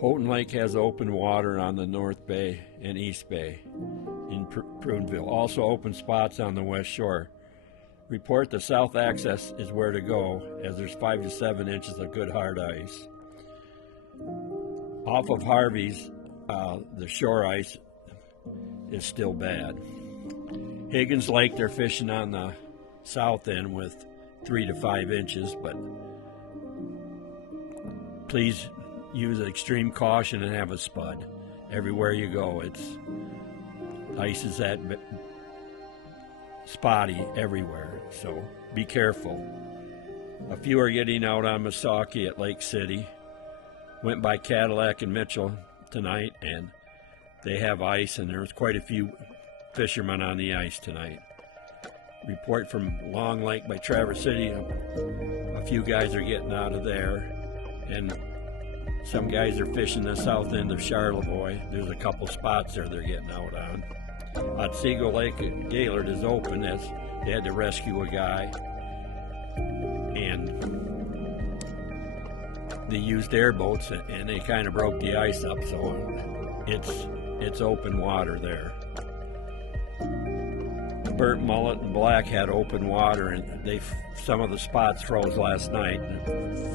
Houghton Lake has open water on the North Bay and East Bay in Pruneville. Also open spots on the West Shore. Report the south access is where to go, as there's 5 to 7 inches of good hard ice. Off of Harvey's, the shore ice is still bad. Higgins Lake, they're fishing on the south end with 3 to 5 inches, but please use extreme caution and have a spud. Everywhere you go, ice is that spotty everywhere, so be careful. A few are getting out on Misaki at Lake City. Went by Cadillac and Mitchell tonight, and they have ice, and there's quite a few fishermen on the ice tonight. Report from Long Lake by Traverse City, a few guys are getting out of there, and some guys are fishing the south end of Charlevoix. There's a couple spots there they're getting out on. Otsego Lake at Gaylord is open, as they had to rescue a guy, and they used airboats, and they kind of broke the ice up, so it's open water there. Burnt Mullet and Black had open water, and some of the spots froze last night.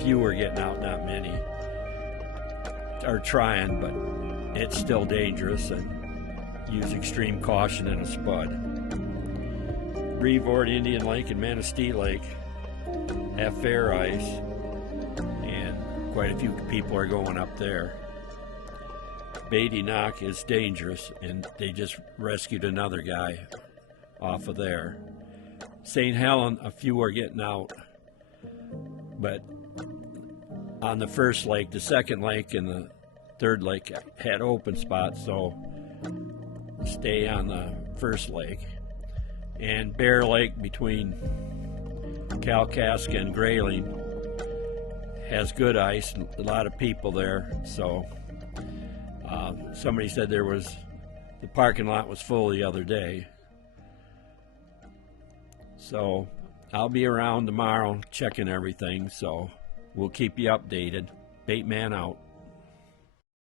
Few are getting out, not many are trying, but it's still dangerous, and use extreme caution and a spud. Brevoort, Indian Lake, and Manistee Lake have fair ice, and quite a few people are going up there. Beatty Knock is dangerous, and they just rescued another guy off of there. St. Helen, a few are getting out, but on the first lake, the second lake, and the third lake had open spots, so stay on the first lake. And Bear Lake between Kalkaska and Grayling has good ice, and a lot of people there, so somebody said the parking lot was full the other day. So I'll be around tomorrow checking everything, so we'll keep you updated. Baitman out.